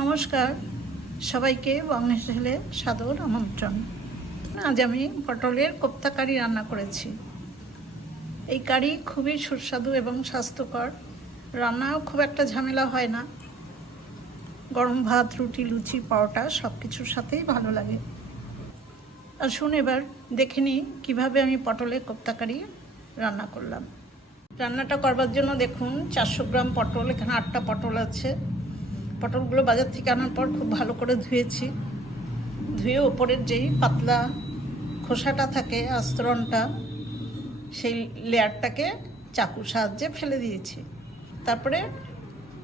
নমস্কার, সবাইকে বাংলা হেসেলে সাদর আমন্ত্রণ। আজ আমি পটলের কোপ্তা কারি রান্না করেছি। এই কারি খুবই সুস্বাদু এবং স্বাস্থ্যকর, রান্নাও খুব একটা ঝামেলা হয় না। গরম ভাত, রুটি, লুচি, পরোটা সব কিছুর সাথেই ভালো লাগে। আসুন এবার দেখে নিই কীভাবে আমি পটলের কোপ্তা কারি রান্না করলাম। রান্নাটা করবার জন্য দেখুন 400 গ্রাম পটল, এখানে 8টা পটল আছে। পটলগুলো বাজার থেকে আনার পর খুব ভালো করে ধুয়েছি। ধুয়ে ওপরের যেই পাতলা খোসাটা থাকে, আস্তরণটা, সেই লেয়ারটাকে চাকুর সাহায্যে ফেলে দিয়েছি। তারপরে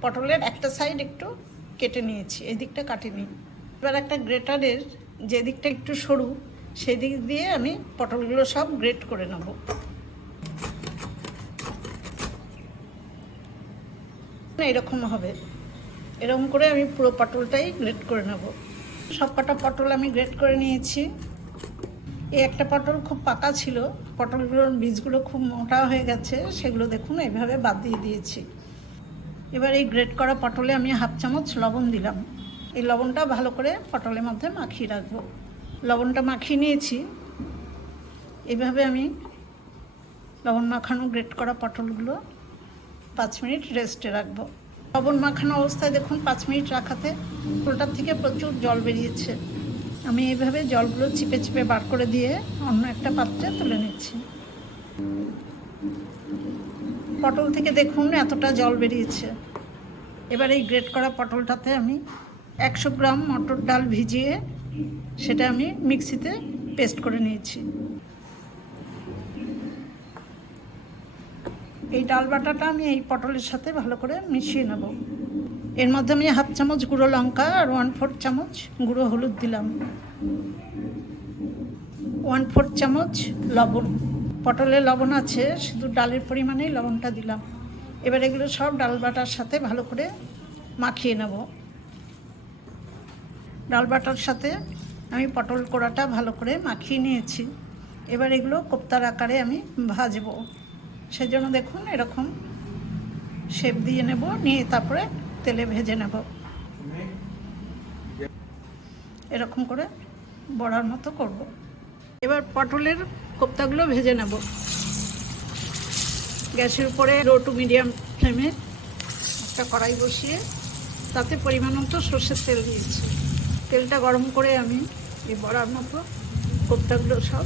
পটলের একটা সাইড একটু কেটে নিয়েছি, এই দিকটা কাটিনি। এবার একটা গ্রেটারের যে দিকটা একটু সরু, সেই দিক দিয়ে আমি পটলগুলো সব গ্রেট করে নেব। এরকম হবে, এরকম করে আমি পুরো পটলটাই গ্রেট করে নেব। সব কটা পটল আমি গ্রেট করে নিয়েছি। এই একটা পটল খুব পাকা ছিল, পটলগুলোর বীজগুলো খুব মোটা হয়ে গেছে, সেগুলো দেখুন এইভাবে বাদ দিয়ে দিয়েছি। এবার এই গ্রেট করা পটলে আমি 1/2 চামচ লবণ দিলাম। এই লবণটা ভালো করে পটলের মধ্যে মাখিয়ে রাখবো। লবণটা মাখিয়ে নিয়েছি। এইভাবে আমি লবণ মাখানো গ্রেট করা পটলগুলো 5 মিনিট রেস্টে রাখবো। লবণ মাখানো অবস্থায় দেখুন 5 মিনিট রাখাতে পটলটার থেকে প্রচুর জল বেরিয়েছে। আমি এইভাবে জলগুলো চিপে চিপে বার করে দিয়ে অন্য একটা পাত্রে তুলে নিচ্ছি। পটল থেকে দেখুন এতটা জল বেরিয়েছে। এবার এই গ্রেট করা পটলটাতে আমি 100 গ্রাম মটর ডাল ভিজিয়ে সেটা আমি মিক্সিতে পেস্ট করে নিয়েছি। এই ডাল বাটাটা আমি এই পটলের সাথে ভালো করে মিশিয়ে নেব। এর মধ্যে আমি 1/2 চামচ গুঁড়ো লঙ্কা আর 1/4 চামচ গুঁড়ো হলুদ দিলাম। 1/4 চামচ লবণ, পটলে লবণ আছে, শুধু ডালের পরিমাণেই লবণটা দিলাম। এবার এগুলো সব ডাল বাটার সাথে ভালো করে মাখিয়ে নেব। ডাল বাটার সাথে আমি পটল কোড়াটা ভালো করে মাখিয়ে নিয়েছি। এবার এগুলো কোপ্তার আকারে আমি ভাজবো। সেজন্য দেখুন এরকম শেপ দিয়ে নেব, নিয়ে তারপরে তেলে ভেজে নেব। এরকম করে বড়ার মতো করব। এবার পটলের কোপ্তাগুলো ভেজে নেব। গ্যাসের উপরে লো টু মিডিয়াম ফ্লেমে একটা কড়াই বসিয়ে তাতে পরিমাণ মতো সর্ষের তেল দিয়েছি। তেলটা গরম করে আমি এই বড়ার মতো কোপ্তাগুলো সব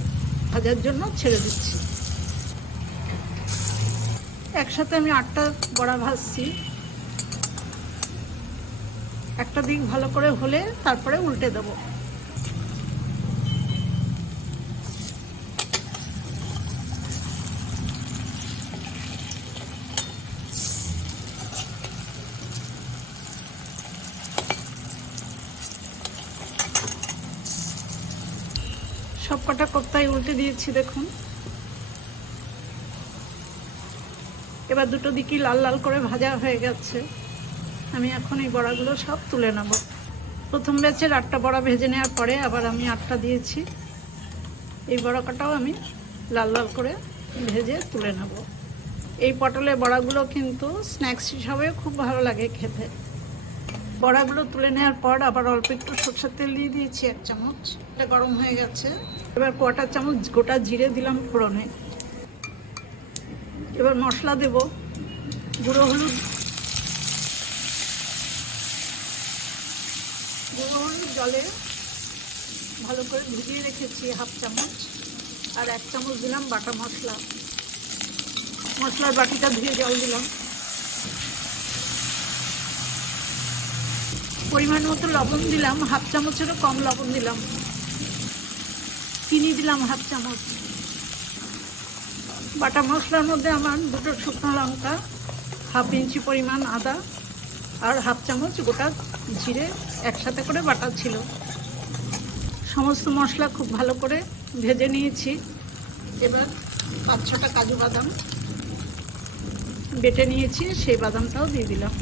ভাজার জন্য ছেড়ে দিচ্ছি। একসাথে আমি 8টা বড়া ভাজছি। একটা দিক ভালো করে হলে তারপরে উল্টে দেব। সব কটা কোপ্তাই উল্টে দিয়েছি দেখুন। এবার দুটো দিকই লাল লাল করে ভাজা হয়ে গেছে। আমি এখন এই বড়াগুলো সব তুলে নেব। প্রথম ব্যাচের 8টা বড়া ভেজে নেওয়ার পরে আবার আমি 8টা দিয়েছি। এই বড়া কটাও আমি লাল লাল করে ভেজে তুলে নেব। এই পটলের বড়াগুলো কিন্তু স্ন্যাক্স হিসাবে খুব ভালো লাগে খেতে। বড়াগুলো তুলে নেওয়ার পর আবার অল্প একটু সরষের তেল দিয়ে দিয়েছি 1 চামচ। এটা গরম হয়ে গেছে। এবার 1/4 চামচ গোটা জিরে দিলাম ফোড়নে। এবার মশলা দেব। গুঁড়ো হলুদ জলে ভালো করে ভিজিয়ে রেখেছি 1/2 চামচ, আর 1 চামচ দিলাম বাটা মশলা। মশলার বাটিটা ধুয়ে জল দিলাম। পরিমাণ মতো লবণ দিলাম, 1/2 চামচেরও কম লবণ দিলাম। চিনি দিলাম 1/2 চামচ। বাটা মশলার মধ্যে আমার 2টো শুকনো লঙ্কা, 1/2 ইঞ্চি পরিমাণ আদা আর 1/2 চামচ গোটা জিরে একসাথে করে বাটা ছিল। সমস্ত মশলা খুব ভালো করে ভেজে নিয়েছি। এবার 5-6টা কাজু বাদাম বেটে নিয়েছি, সেই বাদামটাও দিয়ে দিলাম।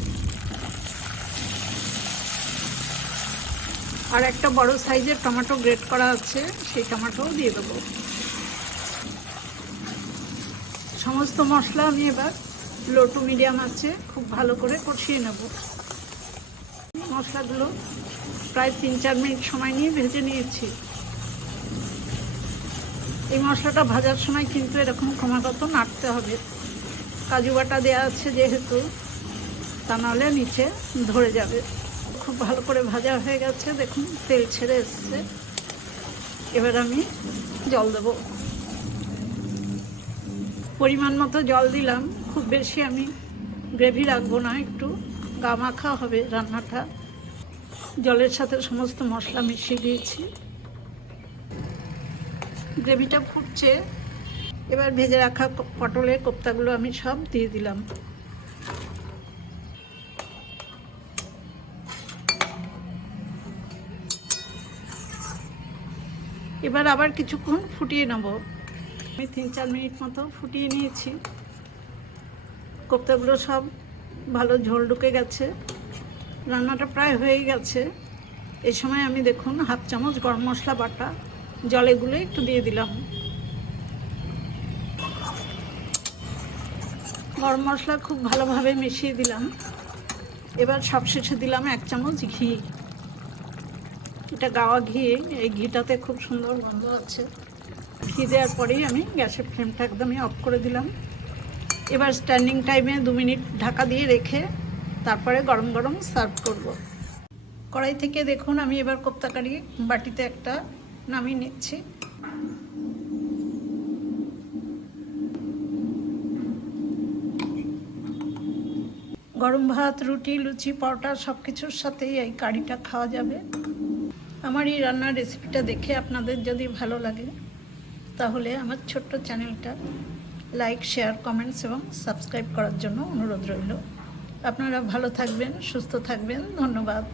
আর একটা বড় সাইজের টমেটো গ্রেট করা আছে, সেই টমেটোও দিয়ে দেবো। সমস্ত মশলা আমি এবার লো টু মিডিয়াম আছে খুব ভালো করে কষিয়ে নেব। মশলাগুলো প্রায় 3-4 মিনিট সময় নিয়ে ভেজে নিয়েছি। এই মশলাটা ভাজার সময় কিন্তু এরকম ক্রমাগত নাড়তে হবে, কাজু বাটা দেওয়া আছে যেহেতু, তা নাহলে নিচে ধরে যাবে। খুব ভালো করে ভাজা হয়ে গেছে, দেখুন তেল ছেড়ে এসছে। এবার আমি জল দেব, পরিমাণ মতো জল দিলাম। খুব বেশি আমি গ্রেভি রাখবো না, একটু গা মাখা হবে রান্নাটা। জলের সাথে সমস্ত মশলা মিশিয়ে দিয়েছি, গ্রেভিটা ফুটছে। এবার ভেজে রাখা পটলের কোপ্তাগুলো আমি সব দিয়ে দিলাম। এবার আবার কিছুক্ষণ ফুটিয়ে নেব। আমি 3-4 মিনিট মতো ফুটিয়ে নিয়েছি। কোপ্তাগুলো সব ভালো ঝোল ঢুকে গেছে, রান্নাটা প্রায় হয়েই গেছে। এই সময় আমি দেখুন 1/2 চামচ গরম মশলা বাটা জলে গুলে একটু দিয়ে দিলাম। গরম মশলা খুব ভালোভাবে মিশিয়ে দিলাম। এবার সবশেষে দিলাম 1 চামচ ঘি। এটা গাওয়া ঘি, এই ঘিটাতে খুব সুন্দর গন্ধ আছে। ঘি দেওয়ার পরেই আমি গ্যাসের ফ্লেমটা একদমই অফ করে দিলাম। এবার স্ট্যান্ডিং টাইমে 2 মিনিট ঢাকা দিয়ে রেখে তারপরে গরম গরম সার্ভ করব। কড়াই থেকে দেখুন আমি এবার কোপ্তা কারি বাটিতে একটা নামিয়ে নিচ্ছি। গরম ভাত, রুটি, লুচি, পরোটা সব কিছুর সাথেই এই কারিটা খাওয়া যাবে। আমার এই রান্নার রেসিপিটা দেখে আপনাদের যদি ভালো লাগে তাহলে আমার ছোট্ট চ্যানেলটা লাইক, শেয়ার, কমেন্টস এবং সাবস্ক্রাইব করার জন্য অনুরোধ রইল। আপনারা ভালো থাকবেন, সুস্থ থাকবেন। ধন্যবাদ।